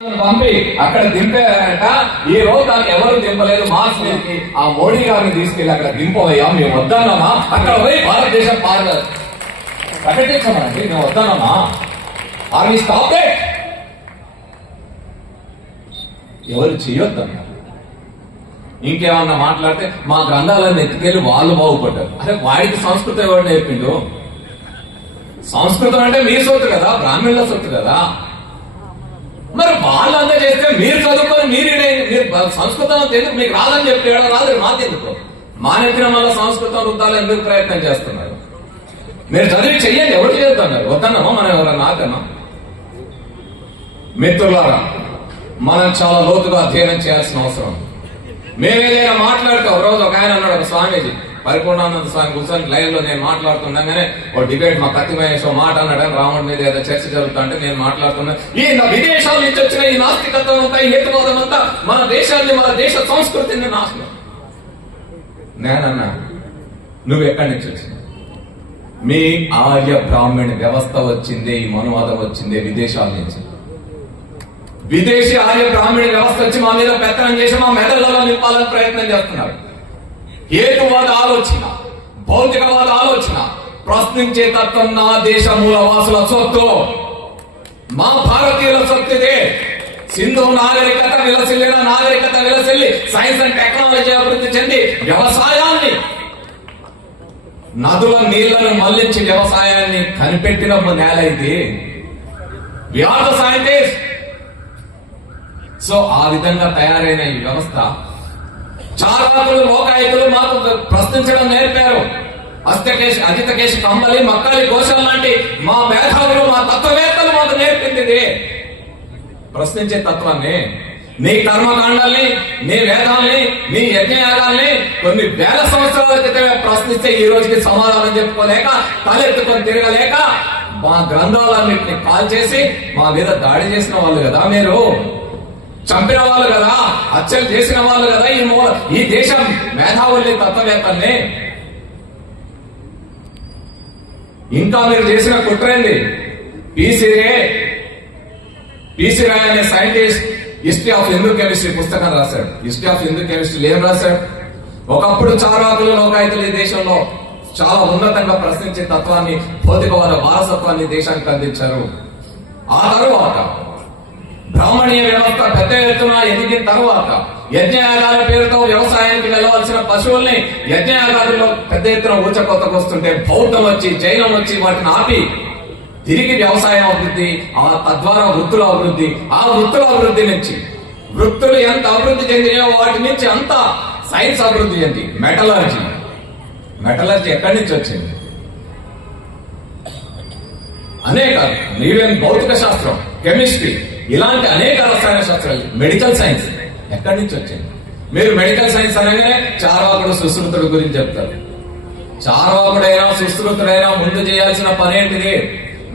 పంపి అక్కడ దింపారట. ఈ రోజు దాన్ని ఎవరు దింపలేదు. మార్క్స్ మీదకి ఆ మోడీ గారిని తీసుకెళ్లి అక్కడ దింపవయ్యా, మేము వద్దానమ్మా. అక్కడ పోయి భారతదేశం ప్రకటించమండి, మేము వద్దానమ్మా. Army stop it. ఎవరు చేయొద్దన్నా. ఇంకేమన్నా మాట్లాడితే మా గ్రంథాలను ఎత్తుకెళ్లి వాళ్ళు బాగుపడ్డారు. అరే వాడికి సంస్కృతం ఎవరు నేర్పిండు? సంస్కృతం అంటే మీ సొత్తు కదా, బ్రాహ్మణుల సొత్తు కదా. మరి వాళ్ళంతా చేస్తే మీరు చదువుకొని మీరు సంస్కృతం ఎందుకు మీకు రాదని చెప్పి రాదు, మాకెందుకు? మానెత్తిన వల్ల సంస్కృతం వృద్ధాలు ఎందుకు ప్రయత్నం చేస్తున్నారు? మీరు చదివి చెయ్యండి, ఎవరు చేస్తున్నారు? వద్దన్నామా మనం ఎవరన్నా ఆకన్నా? మిత్రులారా, మనం చాలా లోతుగా అధ్యయనం చేయాల్సిన అవసరం. మేమేదైనా మాట్లాడితే ఒక రోజు ఒక ఆయన అన్నాడు, ఒక స్వామీజీ పరిపూర్ణానంద స్వామి కూర్చొని లైవ్ లో నేను మాట్లాడుతుండగానే ఓ డిబేట్ మా కత్తి మహేష్ మాట అన్నాడు. రావణ్ మీద ఏదో చర్చ జరుగుతా అంటే నేను మాట్లాడుతున్నా, ఈ విదేశాల నుంచి వచ్చిన ఈ నాస్తికత్వం అంతా, ఈ హేతువాదం అంతా మన దేశాన్ని, మన దేశ సంస్కృతిని నాశనం. నేనన్నా, నువ్వు ఎక్కడి నుంచి వచ్చినావు? మీ ఆర్య బ్రాహ్మణ వ్యవస్థ వచ్చిందే, ఈ మనువాదం వచ్చిందే విదేశాల నుంచి. విదేశీ ఆర్య బ్రాహ్మణ వ్యవస్థ వచ్చి మా మీద పెత్తనం చేసి మా మెదళ్లలో నింపాలని ప్రయత్నం చేస్తున్నారు. హేతువాద ఆలోచన, భౌతికవాద ఆలోచన, ప్రశ్నించే తత్వం నా దేశ మూలవాసుల సొత్తు, మా భారతీయుల సొత్తుదే. సింధు నాగరికత విలసిల్లిన నాగరికత విలసిల్లి సైన్స్ అండ్ టెక్నాలజీ అభివృద్ధి చెంది వ్యవసాయాన్ని, నదుల నీళ్లను మళ్లించి వ్యవసాయాన్ని కనిపెట్టిన నేల ఇది. We are the scientist. So ఆ విధంగా తయారైన ఈ వ్యవస్థ చాలాకులు, లోకాయుతులు మాకు ప్రశ్నించడం నేర్పారు. అజితకేశ్ కంబలి, మక్కలి ఘోషల్ లాంటి మా మేధావులు, మా తత్వవేత్తలు మాకు నేర్పింది ప్రశ్నించే తత్వాన్ని. నీ కర్మకాండాల్ని, నీ వేదాల్ని, నీ యజ్ఞయాగాల్ని కొన్ని వేల సంవత్సరాల క్రితమే ప్రశ్నిస్తే ఈ రోజుకి సమాధానం చెప్పుకోలేక, తలెత్తుకొని తిరగలేక మా గ్రంథాలన్నింటినీ కాల్ చేసి మా మీద దాడి చేసిన వాళ్ళు కదా మీరు, చంపిన వాళ్ళు కదా, హత్యలు చేసిన వాళ్ళు కదా ఈ దేశం మేధావుల్ని, తత్వవేత్తల్ని. ఇంకా మీరు చేసిన కుట్రేంది? పిసి రాయ్ అనే scientist history of Hindu chemistry పుస్తకం రాశాడు. హిస్టరీ ఆఫ్ హిందూ కెమిస్ట్రీ ఏం రాశాడు? ఒకప్పుడు చారాకులు, లోకాయుతులు ఈ దేశంలో చాలా ఉన్నతంగా ప్రశ్నించే తత్వాన్ని, భౌతికవాద వారసత్వాన్ని దేశానికి అందించారు. ఆ తరువాత బ్రాహ్మణీయ వ్యవస్థ పెద్ద ఎత్తున ఎదిగిన తర్వాత యజ్ఞయాగాల పేరుతో వ్యవసాయానికి వెళ్లవలసిన పశువుల్ని యజ్ఞయాగాదుల్లో పెద్ద ఎత్తున ఊచకొత్తకు వస్తుంటే బౌద్ధం వచ్చి, జైనం వచ్చి వాటిని ఆపి తిరిగి వ్యవసాయం అభివృద్ధి, తద్వారా వృత్తుల అభివృద్ధి, ఆ వృత్తుల అభివృద్ధి నుంచి వృత్తులు ఎంత అభివృద్ధి చెందినాయో వాటి నుంచి అంత సైన్స్ అభివృద్ధి చెంది. మెటలర్జీ ఎక్కడి నుంచి వచ్చింది? అనేక భౌతిక శాస్త్రం, కెమిస్ట్రీ, ఇలాంటి అనేక రసాయన శాస్త్రాలు, మెడికల్ సైన్స్ ఎక్కడి నుంచి వచ్చింది? మీరు మెడికల్ సైన్స్ అనగానే చార్వాకుడు, సుశ్రుతుడు గురించి చెప్తారు. చార్వాకుడైనా సుశ్రుతుడైనా ముందు చేయాల్సిన పనేంటిది?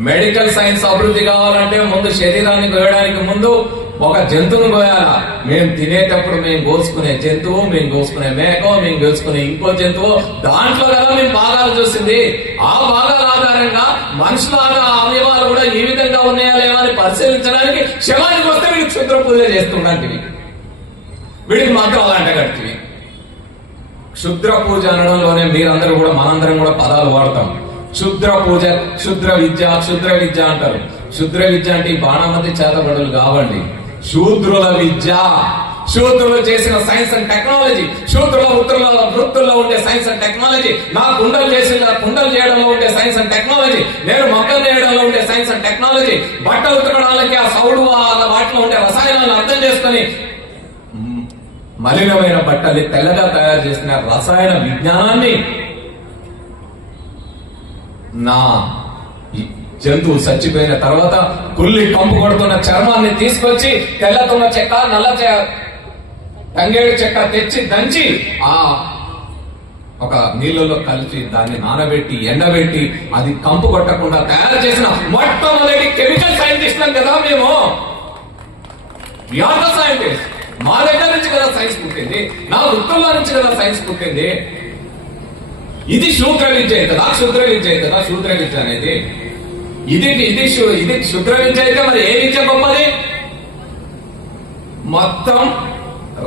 మెడికల్ సైన్స్ అభివృద్ధి కావాలంటే ముందు శరీరాన్ని కోయడానికి ముందు ఒక జంతువును కోయాలా. మేము తినేటప్పుడు మేము కోసుకునే జంతువు, మేము కోసుకునే మేక, మేము కోసుకునే ఇంకో జంతువు, దాంట్లో కదా మేము భాగాలు చూసింది. ఆ భాగాల ఆధారంగా మనుషులాగా అవయవాలు కూడా ఈ విధంగా ఉన్నాయా లేవని పరిశీలించడానికి శవానికి వస్తే వీడికి క్షుద్ర పూజ చేస్తుండీ, వీడికి మంత్రాలు అంటగడివి. క్షుద్ర పూజ అనడంలోనే మీరందరూ కూడా, మనందరం కూడా పదాలు వాడతాం. క్షుద్ర పూజ, క్షుద్ర విద్య అంటారు. క్షుద్ర విద్య అంటే ఈ బాణమతి చేతబడులు కావండి, శూద్రుల విద్య. శూద్రులు చేసిన సైన్స్ అండ్ టెక్నాలజీ, శూద్రుల వృత్తుల్లో ఉండే సైన్స్ అండ్ టెక్నాలజీ, నా కుండలు చేయడంలో ఉండే సైన్స్ అండ్ టెక్నాలజీ, నేను మొక్కలు చేయడంలో ఉండే సైన్స్ అండ్ టెక్నాలజీ, బట్టలు ఉతకడానికి ఆ సౌడు వాటిలో ఉండే రసాయనాలను అర్థం చేసుకుని మలినమైన బట్టల్ని తెల్లగా తయారు చేసిన రసాయన విజ్ఞానాన్ని నా జంతువు చచ్చిపోయిన తర్వాత కుల్లి కంపు కొడుతున్న చర్మాన్ని తీసుకొచ్చి తెల్లతున్న చెక్క, నల్ల తంగేడు చెక్క తెచ్చి దంచి ఆ ఒక నీళ్ళలో కలిసి దాన్ని నానబెట్టి ఎండబెట్టి అది కంపు కొట్టకుండా తయారు చేసిన మొట్టమొదటి కెమికల్ సైంటిస్ట్ కదా మేము. సైంటిస్ట్ మా దగ్గర నుంచి కదా సైన్స్ పుట్టింది, నా వృత్తుల్లో నుంచి కదా సైన్స్ పుట్టింది. ఇది శూద్ర విద్య అవుతుందా? క్షుద్ర విద్య అవుతుందా? శూద్ర విద్య అనేది ఇది శుద్ర విద్య అయితే మరి ఏ విద్య గొప్పది? మొత్తం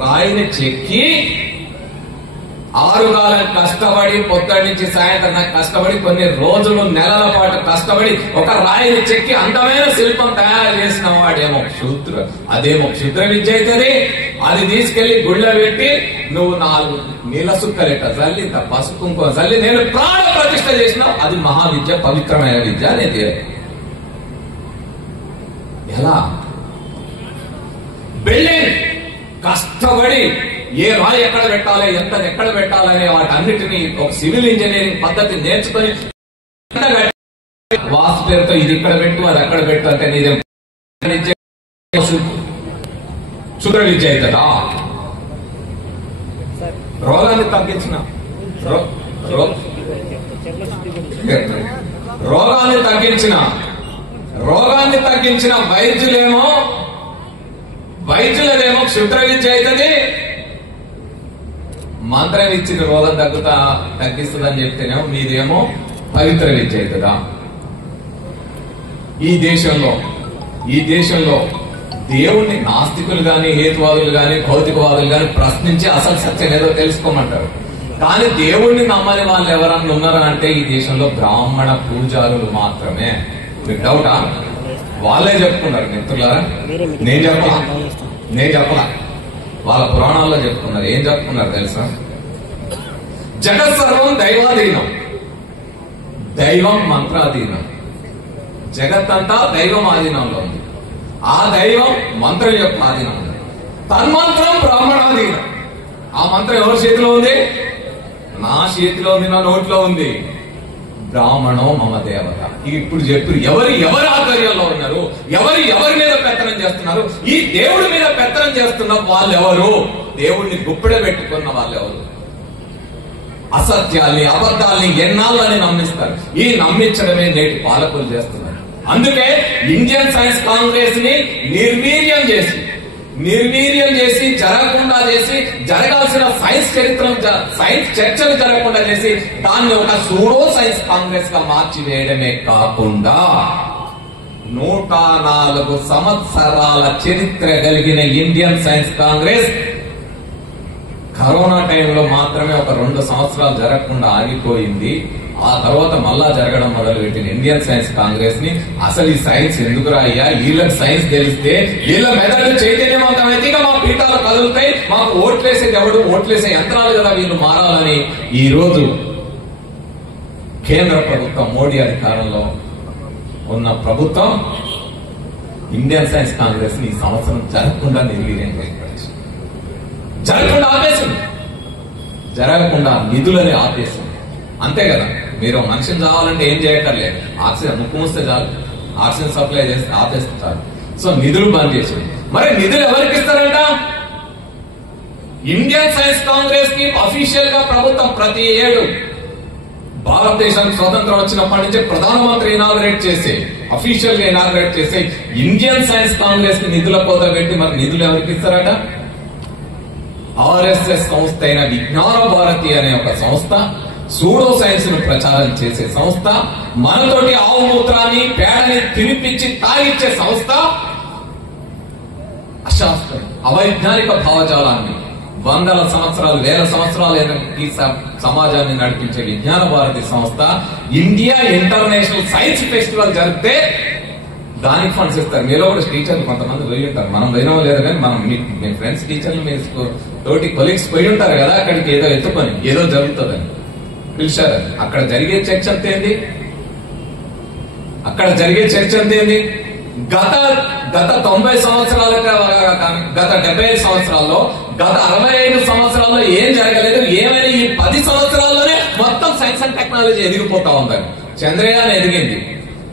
రాయిని చెక్కి 6 కాలం కష్టపడి పొద్దుటి నుంచి సాయంత్రం కష్టపడి కొన్ని రోజులు నెలల పాటు కష్టపడి ఒక రాయిని చెక్కి అందమైన శిల్పం తయారు చేసిన వాడేమో అదేమో క్షుద్ర విద్య అవుతుంది. అది తీసుకెళ్లి గుళ్ళ పెట్టి నువ్వు 4 నీళ్ళ సుక్కలెట్ట చల్లి ఇంత పసుపు కుంకుమ చల్లి నేను ప్రాణ ప్రతిష్ఠ చేసినావు. అది మహావిద్య, పవిత్రమైన విద్య అనేది. ఎలా బిల్డింగ్ కష్టపడి ఏ రాయి ఎక్కడ పెట్టాలి, ఎంత ఎక్కడ పెట్టాలనే వాటన్నిటినీ ఒక సివిల్ ఇంజనీరింగ్ పద్ధతి నేర్చుకొని వాస్తు పేరుతో ఇది ఇక్కడ పెట్టు అది అక్కడ పెట్టు అంటే నీదేం క్షుద్ర విద్య అవుతుందా? రోగాన్ని తగ్గించిన రోగాన్ని తగ్గించిన వైద్యులదేమో క్షుద్ర విద్య అవుతుంది. మంత్రం ఇచ్చిన రోగం తగ్గిస్తుందని చెప్తేనేమో మీదేమో పవిత్ర విద్య అవుతుందా? ఈ దేశంలో దేవుణ్ణి నాస్తికులు గాని, హేతువాదులు గాని, భౌతికవాదులు గాని ప్రశ్నించి అసలు సత్యం ఏదో తెలుసుకోమంటారు. కానీ దేవుణ్ణి నమ్మని వాళ్ళు ఎవరన్నా ఉన్నారా అంటే ఈ దేశంలో బ్రాహ్మణ పూజారులు మాత్రమే. మీకు డౌటా? వాళ్ళే చెప్పుకున్నారు మిత్రులారా, నేను చెప్పలా వాళ్ళ పురాణాల్లో చెప్పుకున్నారు. ఏం చెప్పుకున్నారు తెలుసా? జగత్ సర్వం దైవాధీనం, దైవం మంత్రాధీనం. జగత్తంతా దైవం ఆధీనంలో ఉంది. ఆ దైవం మంత్రం యొక్క ఆధీనం ఉంది. తన్మంత్రం బ్రాహ్మణాధీనం. ఆ మంత్రం ఎవరి చేతిలో ఉంది? నా చేతిలో ఉంది, నా నోట్లో ఉంది. బ్రాహ్మణో మమ దేవత. ఇప్పుడు చెప్పు, ఎవరి ఆధ్వర్యంలో ఉన్నారు, ఎవరి మీద పెత్తనం చేస్తున్నారు? ఈ దేవుడి మీద పెత్తనం చేస్తున్న వాళ్ళు ఎవరు? దేవుడిని గుప్పెడ పెట్టుకున్న వాళ్ళు ఎవరు? అసత్యాల్ని, అబద్ధాల్ని ఎన్నాళ్ళని నమ్మిస్తారు. ఈ నమ్మించడమే నేటి పాలకులు చేస్తున్నారు. అందుకే ఇండియన్ సైన్స్ కాంగ్రెస్ ని నిర్వీర్యం చేసి జరగకుండా చేసి, జరగాల్సిన సైన్స్ చర్చలు జరగకుండా చేసి దాన్ని ఒక సూడో సైన్స్ కాంగ్రెస్ గా మార్చివేయడమే కాకుండా 104 సంవత్సరాల చరిత్ర కలిగిన ఇండియన్ సైన్స్ కాంగ్రెస్ కరోనా టైంలో మాత్రమే ఒక 2 సంవత్సరాలు జరగకుండా ఆగిపోయింది. ఆ తర్వాత మళ్ళా జరగడం మొదలుపెట్టిన ఇండియన్ సైన్స్ కాంగ్రెస్ ని అసలు ఈ సైన్స్ ఎందుకు రాయ్యా, వీళ్ళకి సైన్స్ తెలిస్తే వీళ్ళ మెదడు చైతన్యవంతమైతే మా పీఠాలు కదులుతాయి, మాకు ఓట్లేసేది ఎవడు, ఓట్లేసే యంత్రాలు కదా వీళ్ళు మారాలని ఈ రోజు కేంద్ర ప్రభుత్వం, మోడీ అధికారంలో ఉన్న ప్రభుత్వం ఇండియన్ సైన్స్ కాంగ్రెస్ ని ఈ సంవత్సరం జరగకుండా నిర్వీర్యం చేసి జరగకుండా నిధులని ఆపేసింది. అంతే కదా, మీరు మనిషిని చావాలంటే ఏం చేయక్కర్లేదు, ఆక్సిజన్ ముక్కు మూస్తే చాలు, ఆక్సిజన్ సప్లై చేస్తే ఆపేస్తే చాలు. సో నిధులు బంద్ చేసింది. మరి నిధులు ఎవరికి ఇస్తారంట? ఇండియన్ సైన్స్ కాంగ్రెస్ కి అఫీషియల్ గా ప్రభుత్వం ప్రతి ఏడు భారతదేశానికి స్వతంత్రం వచ్చినప్పటి నుంచి ప్రధానమంత్రి అఫీషియల్ గా ఇనాగ్రేట్ చేసి ఇండియన్ సైన్స్ కాంగ్రెస్ కి నిధుల కోత పెట్టి మరి నిధులు ఎవరికి ఇస్తారట? ఆర్ఎస్ఎస్ సంస్థ అయిన విజ్ఞాన భారతి అనే ఒక సంస్థ, సూడో సైన్స్ ను ప్రచారం చేసే సంస్థ, మనతోటి ఆవు మూత్రాన్ని పేడని తినిపించి తాగిచ్చే సంస్థ, అశాస్త్రం అవైజ్ఞానిక భావజాలాన్ని 100 సంవత్సరాలు 1000 సంవత్సరాలు ఈ సమాజాన్ని నడిపించే విజ్ఞాన భారతి సంస్థ ఇండియా ఇంటర్నేషనల్ సైన్స్ ఫెస్టివల్ జరిగితే దానికి ఫండ్స్ ఇస్తారు. మీలో కూడా టీచర్లు కొంతమంది పోయి ఉంటారు, మనం పోయినో లేదు కానీ మనం మీ ఫ్రెండ్స్ టీచర్లు మీ తోటి కొలీగ్స్ పోయి ఉంటారు కదా, అక్కడికి ఏదో ఎత్తుకొని ఏదో జరుగుతుందని పిలిచారు. అక్కడ జరిగే చర్చ అంతేంది? గత 90 సంవత్సరాల గత 75 సంవత్సరాల్లో, గత 65 సంవత్సరాల్లో ఏం జరగలేదు. ఏమైనా ఈ 10 సంవత్సరాల్లోనే మొత్తం సైన్స్ అండ్ టెక్నాలజీ ఎదిగిపోతా ఉందని. చంద్రయాన్ ఎదిగింది.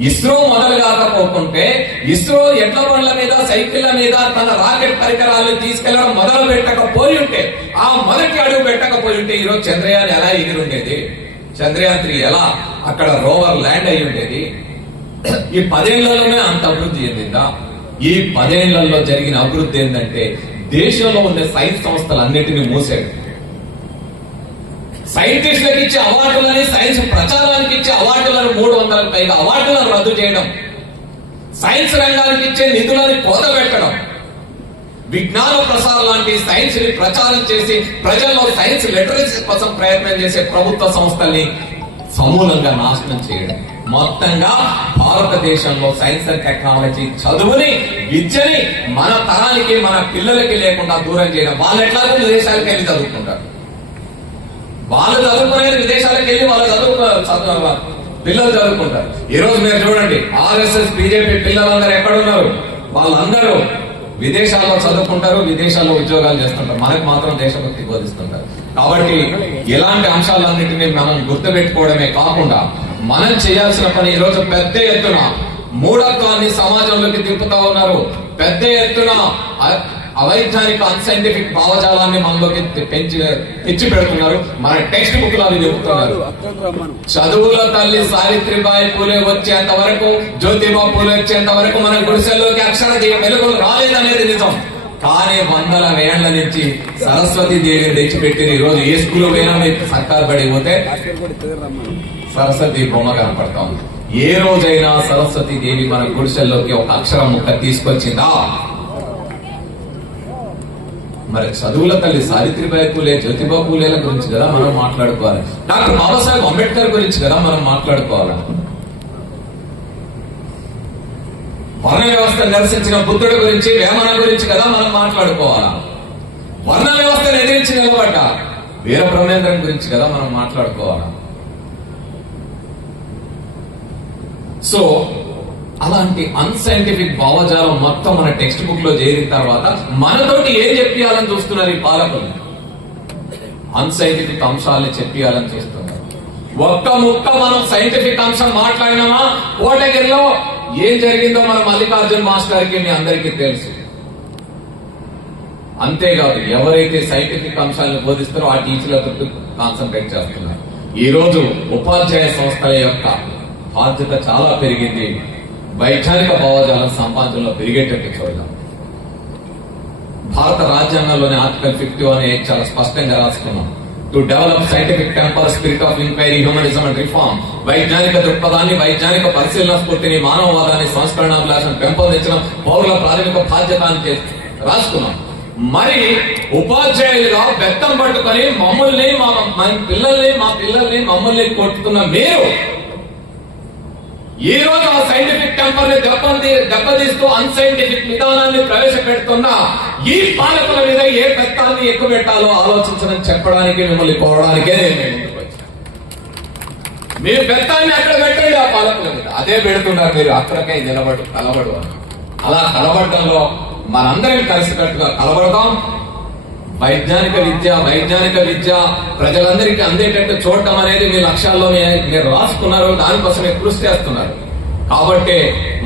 ఇస్రో మొదలు కాకపోతుంటే, ఇస్రో ఎడ్ల బండ్ల మీద, సైకిళ్ల మీద తన రాకెట్ పరికరాలను తీసుకెళ్లడం మొదలు పెట్టకపోయి ఉంటే, ఆ మొదటి అడుగు పెట్టకపోయి ఉంటే ఈరోజు చంద్రయాన్ ఎలా ఎగిరుండేది? చంద్రయాన్ 3 ఎలా అక్కడ రోవర్ ల్యాండ్ అయి ఉండేది? ఈ 10 ఏళ్లలోనే అంత అభివృద్ధి చెందిందా? ఈ 10 ఏళ్లలో జరిగిన అభివృద్ధి ఏంటంటే దేశంలో ఉండే సైన్స్ సంస్థలన్నిటినీ మూసాడు. సైంటిస్టులకు ఇచ్చే అవార్డులని, సైన్స్ ప్రచారానికి ఇచ్చే అవార్డులను 300కు పైగా అవార్డులను రద్దు చేయడం, సైన్స్ రంగానికి ఇచ్చే నిధులను కోతపెట్టడం, విజ్ఞాన ప్రసారం లాంటి సైన్స్ ని ప్రచారం చేసి ప్రజల్లో సైన్స్ లిటరసీ కోసం ప్రయత్నం చేసే ప్రభుత్వ సంస్థల్ని సమూలంగా నాశనం చేయడం. మొత్తంగా భారతదేశంలో సైన్స్ అండ్ టెక్నాలజీ చదువుని విద్యని మన తరానికి మన పిల్లలకి లేకుండా దూరం చేయడం. వాళ్ళు ఎట్లాగో విదేశాలకు వెళ్ళి చదువుకుంటారు, వాళ్ళు చదువుకునేది విదేశాలకు వెళ్ళి వాళ్ళు పిల్లలు చదువుకుంటారు. ఈ రోజు మీరు చూడండి, ఆర్ఎస్ఎస్ బీజేపీ పిల్లలందరూ ఎక్కడున్నారు? వాళ్ళందరూ విదేశాల్లో చదువుకుంటారు, విదేశాల్లో ఉద్యోగాలు చేస్తుంటారు. మనకు మాత్రం దేశభక్తి బోధిస్తుంటారు. కాబట్టి ఇలాంటి అంశాలన్నింటినీ మనం గుర్తుపెట్టుకోవడమే కాకుండా మనం చేయాల్సిన పని ఈ రోజు పెద్ద ఎత్తున మూఢత్వాన్ని సమాజంలోకి తిప్పుతా ఉన్నారు. పెద్ద ఎత్తున అవైజ్ఞానిక అన్సైంటిఫిక్ భావజాలాన్ని మనలోకి తెచ్చి పెడుతున్నారు. మన టెక్స్ట్ బుక్ లో అవి చెబుతున్నారు. చదువుల తల్లి సావిత్రిబాయి పూలే వచ్చేంత వరకు, జ్యోతిబా పూలే వచ్చేంత వరకు మన గుడిసెల్లోకి అక్షర వెలుగులు రాలేదనేది నిజం. కానీ వందల వేళ్ల నుంచి సరస్వతి దేవిని తెచ్చిపెట్టిన ఈ రోజు ఏ స్కూల్ పోయినా మీకు సర్కార్ బడి పోతే సరస్వతి బొమ్మ కనపడతా ఉంది. ఏ రోజైనా సరస్వతి దేవి మన గుడిసెల్లోకి ఒక అక్షరం ముక్క తీసుకొచ్చిందా? మరి చదువుల తల్లి సావిత్రిబాయి పూలే, జ్యోతిబా పూలేల గురించి కదా మనం మాట్లాడుకోవాలి. డాక్టర్ బాబాసాహెబ్ అంబేద్కర్ గురించి కదా మనం మాట్లాడుకోవాలి. వర్ణ వ్యవస్థ నిరసించిన బుద్ధుడి గురించి, వేమన గురించి కదా మనం మాట్లాడుకోవాలా. వర్ణ వ్యవస్థను ఎదిరించి నిలబడ్డ వీర బ్రహ్మేంద్రన్ గురించి కదా మనం మాట్లాడుకోవాలా. సో అలాంటి అన్సైంటిఫిక్ భావజాలం మొత్తం మన టెక్స్ట్ బుక్ లో చేరిన తర్వాత మనతోటి ఏం చెప్పాలని చూస్తున్నారు ఈ పాలకులు? అన్సైంటిఫిక్ అంశాలని చెప్పాలని చూస్తున్నారు. ఒక్క ముక్క మనం సైంటిఫిక్ అంశం మాట్లాడినామా? కోటగిరిలో ఏం జరిగిందో మన మల్లికార్జున్ మాస్టర్కి మీ అందరికీ తెలుసు. అంతేకాదు, ఎవరైతే సైంటిఫిక్ అంశాలను బోధిస్తారో ఆ టీచర్లతో కాన్సన్ట్రేట్ చేస్తున్నారు. ఈ రోజు ఉపాధ్యాయ సంస్థల యొక్క బాధ్యత చాలా పెరిగింది. వైజ్ఞానిక భావజాలం సమాజంలో పెరిగేటట్టు చూడడం. భారత రాజ్యాంగంలోని ఆర్టికల్ 51 చాలా స్పష్టంగా రాసుకున్నాం. To develop scientific temper, spirit of enquiry, humanism and reform. వైజ్ఞానిక దృక్పథాన్ని, వైజ్ఞానిక పరిశీలన స్ఫూర్తిని, మానవవాదాన్ని, సంస్కరణాభిలాషను పెంపొందించడం పౌరుల ప్రాథమిక బాధ్యత అని రాసుకున్నాం. మరి ఉపాధ్యాయులుగా బెత్తం పట్టుకొని మమ్మల్ని, మా పిల్లల్ని మమ్మల్ని కొట్టుకున్న మీరు ఈ రోజు ఆ సైంటిఫిక్ టెంపర్ ని దెబ్బతీస్తూ అన్సైంటిఫిక్ విధానాన్ని ప్రవేశపెడుతున్న ఈ పాలకుల మీద ఏ పెత్తాన్ని ఎక్కువ పెట్టాలో ఆలోచించడం చెప్పడానికి, మిమ్మల్ని కోరడానికే నేను ముందుకు వచ్చాను. మీరు పెత్తాన్ని అక్కడ పెట్టండి ఆ పాలకుల మీద, అదే పెడుతున్నారు మీరు అక్కడికే కలబడు. అలా కలబడడంలో మనందరం కలిసికట్టుగా కలబడదాం. వైజ్ఞానిక విద్య ప్రజలందరికీ అందేటట్టు చూడటం అనేది మీ లక్ష్యాల్లో మీరు రాసుకున్నారు, దానికోసమే కృషి చేస్తున్నారు. కాబట్టి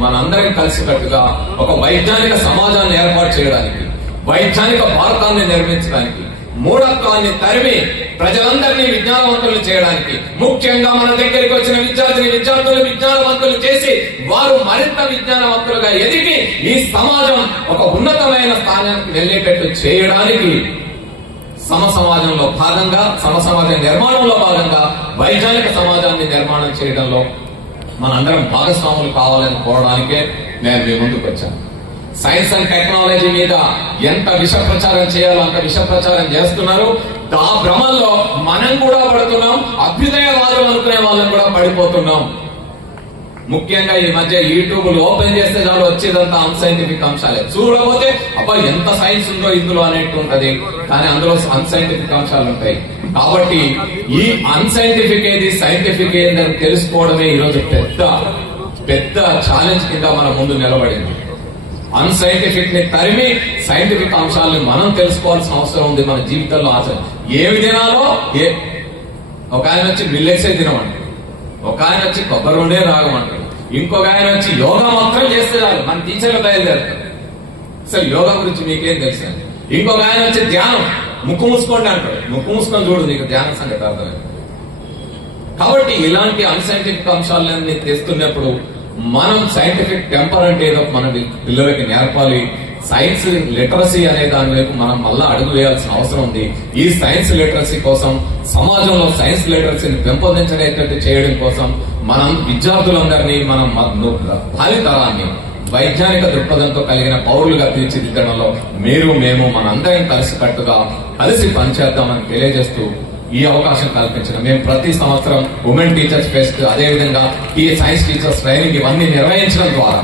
మనందరం కలిసికట్టుగా ఒక వైజ్ఞానిక సమాజాన్ని ఏర్పాటు చేయడానికి, వైజ్ఞానిక భారతాన్ని నిర్మించడానికి, మూఢత్వాన్ని తరిమి ప్రజలందరినీ విజ్ఞానవంతులు చేయడానికి, ముఖ్యంగా మన దగ్గరికి వచ్చిన విద్యార్థులు విజ్ఞానవంతులు చేసి వారు మరింత విజ్ఞానవంతులుగా ఎదిగి ఈ సమాజం ఒక ఉన్నతమైన స్థానానికి వెళ్లేటట్టు చేయడానికి సమసమాజంలో భాగంగా, సమసమాజ నిర్మాణంలో భాగంగా వైజ్ఞానిక సమాజాన్ని నిర్మాణం చేయడంలో మనందరం భాగస్వాములు కావాలని కోరడానికే నేను మీ ముందుకు వచ్చాను. సైన్స్ అండ్ టెక్నాలజీ మీద ఎంత విష ప్రచారం చేయాలో అంత విష ప్రచారం చేస్తున్నారు. ఆ భ్రమంలో మనం కూడా పడుతున్నాం, అభ్యుదయవాదులు అనుకునే వాళ్ళని కూడా పడిపోతున్నాం. ముఖ్యంగా ఈ మధ్య యూట్యూబ్ ఓపెన్ చేస్తే చాలు వచ్చేదంతా అన్సైంటిఫిక్ అంశాలే. చూడకపోతే అబ్బా ఎంత సైన్స్ ఉందో ఇందులో అనేట్టు ఉంటది, కానీ అందులో అన్సైంటిఫిక్ అంశాలు ఉంటాయి. కాబట్టి ఈ అన్సైంటిఫిక్ ఏది, సైంటిఫిక్ ఏది అని తెలుసుకోవడమే ఈరోజు పెద్ద ఛాలెంజ్ కింద మన ముందు నిలబడింది. అన్సైంటిఫిక్ ని తరిమి సైంటిఫిక్ అంశాలను మనం తెలుసుకోవాల్సిన అవసరం ఉంది. మన జీవితంలో ఏమి తినాలో, ఒక ఆయన వచ్చి మిల్లెట్సే తినమంటారు, ఒక ఆయన వచ్చి కొబ్బరి ఉండే రాగమంటారు, ఇంకొక ఆయన వచ్చి యోగా మాత్రం చేస్తే చాలు మన టీచర్లు బయలుదేరుతారు. అసలు యోగా గురించి మీకేం తెలుసు? ఇంకొక ఆయన వచ్చి ధ్యానం, ముక్కు మూసుకోండి అంటాడు, ముక్కు మూసుకొని చూడు నీకు ధ్యానం సంగతి అర్థమైంది. కాబట్టి ఇలాంటి అన్సైంటిఫిక్ అంశాలన్నీ తెస్తున్నప్పుడు మనం సైంటిఫిక్ టెంపర్ అంటే ఏదో మన పిల్లలకి నేర్పాలి. సైన్స్ లిటరసీ అనే దాని వైపు మనం మళ్ళా అడుగు వేయాల్సిన అవసరం ఉంది. ఈ సైన్స్ లిటరసీ కోసం, సమాజంలో సైన్స్ లిటరసీని పెంపొందించేటట్టు చేయడం కోసం మనం విద్యార్థులందరినీ, మనం భావితరాన్ని వైజ్ఞానిక దృక్పథంతో కలిగిన పౌరులుగా తీర్చిదిద్దడంలో మీరు మేము మనందరం కలిసి పనిచేద్దామని తెలియజేస్తూ ఈ అవకాశం కల్పించిన మేము ప్రతి సంవత్సరం ఉమెన్ టీచర్స్ ఫెస్ట్, అదేవిధంగా ఈ సైన్స్ టీచర్స్ ట్రైనింగ్ ఇవన్నీ నిర్వహించడం ద్వారా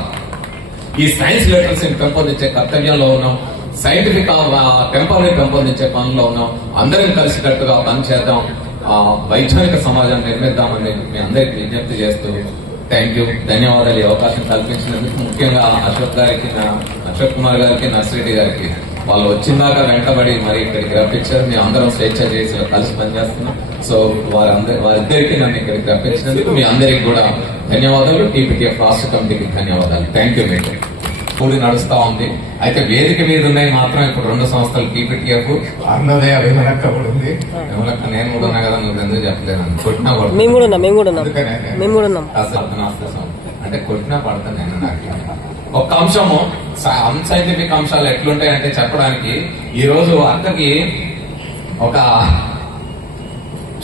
ఈ సైన్స్ లిటరసీని పెంపొందించే కర్తవ్యంలో ఉన్నాం, సైంటిఫిక్ టెంపర్ని పెంపొందించే పనుల్లో ఉన్నాం. అందరం కలిసికట్టుగా పనిచేద్దాం, వైజ్ఞానిక సమాజాన్ని నిర్మిద్దామని మీ అందరికి విజ్ఞప్తి చేస్తూ థ్యాంక్ యూ, ధన్యవాదాలు. ఈ అవకాశం కల్పించినందుకు ముఖ్యంగా అశోక్ కుమార్ గారికి, నర్సిరెడ్డి గారికి వాళ్ళు వచ్చిందాక వెంటబడి మరి ఇక్కడికి రప్పించారు. మేము అందరం స్వేచ్ఛ చేసి కలిసి పనిచేస్తున్నాం. సో వారిద్దరికి నన్ను ఇక్కడికి రప్పించినందుకు మీ అందరికి కూడా ధన్యవాదాలు. టీపీటీఎఫ్ రాష్ట్ర కమిటీకి ధన్యవాదాలు. Thank you. మీకు కూడి నడుస్తా ఉంది. అయితే వేదిక మీద ఉన్నాయి మాత్రం ఇప్పుడు 2 సంస్థలు టీపీటీఎఫ్ అన్నోదయ విమలక్క కూడా ఉంది. విమలక్క నేను కూడా ఉన్నా కదా, నువ్వు ఎందుకు చెప్పలేదు, కొట్టినా అంటే కొట్టినా పడతాను నేను. నాకు ఒక అంశము అన్సైంటిఫిక్ అంశాలు ఎట్లుంటాయంటే చెప్పడానికి, ఈ రోజు అక్కకి ఒక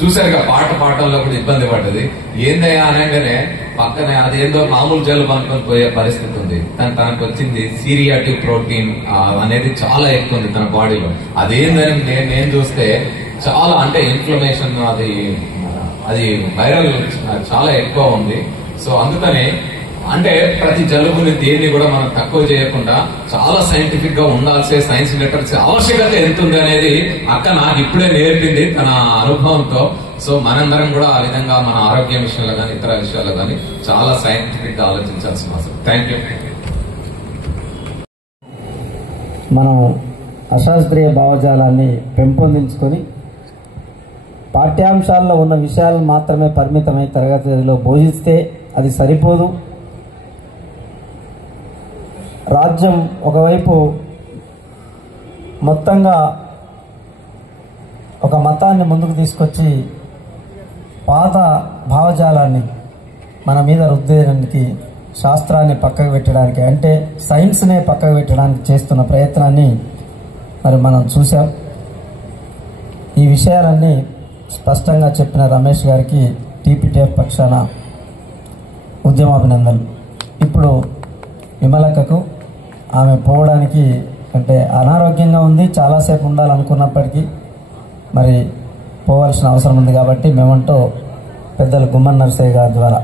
చూసారుగా పాటల్లో కూడా ఇబ్బంది పడ్డది. ఏందయ్యా అనగానే పక్కనే అదేందో మామూలు జలుబు అనుకొని పోయే పరిస్థితి ఉంది. తనకు వచ్చింది సీరియాటివ్ ప్రోటీన్ అనేది చాలా ఎక్కువ ఉంది తన బాడీలో. అదేందని నేను చూస్తే చాలా అంటే ఇన్ఫ్లమేషన్ అది వైరల్ చాలా ఎక్కువ ఉంది. సో అందుకని అంటే ప్రతి జలుబుని దేన్ని కూడా మనం తక్కువ చేయకుండా చాలా సైంటిఫిక్ గా ఉండాల్సే సైన్స్ లిటరసీ ఆవశ్యకత ఎంత ఉంది అనేది అక్క నాకు ఇప్పుడే నేర్పింది తన అనుభవంతో. సో మనందరం కూడా ఆ విధంగా మన ఆరోగ్య విషయంలో కానీ ఇతర విషయాల్లో కానీ చాలా సైంటిఫిక్ గా ఆలోచించాల్సిన అవసరం. Thank you. మనం అశాస్త్రీయ భావజాలాన్ని పెంపొందించుకొని పాఠ్యాంశాల్లో ఉన్న విషయాలను మాత్రమే పరిమితమై తరగతి గదిలో బోధిస్తే అది సరిపోదు. రాజ్యం ఒకవైపు మొత్తంగా ఒక మతాన్ని ముందుకు తీసుకొచ్చి పాత భావజాలాన్ని మన మీద రుద్దేయడానికి, శాస్త్రాన్ని పక్కకు పెట్టడానికి, అంటే సైన్స్నే పక్కకు పెట్టడానికి చేస్తున్న ప్రయత్నాన్ని మరి మనం చూసాం. ఈ విషయాలన్నీ స్పష్టంగా చెప్పిన రమేష్ గారికి టీపీటీఎఫ్ పక్షాన ఉద్యమాభినందనలు. ఇప్పుడు విమలక్కకు ఆమె పోవడానికి అంటే అనారోగ్యంగా ఉంది, చాలాసేపు ఉండాలనుకున్నప్పటికీ మరి పోవాల్సిన అవసరం ఉంది కాబట్టి మేమంటూ పెద్దలు గుమ్మన్ నర్సయ్య గారి ద్వారా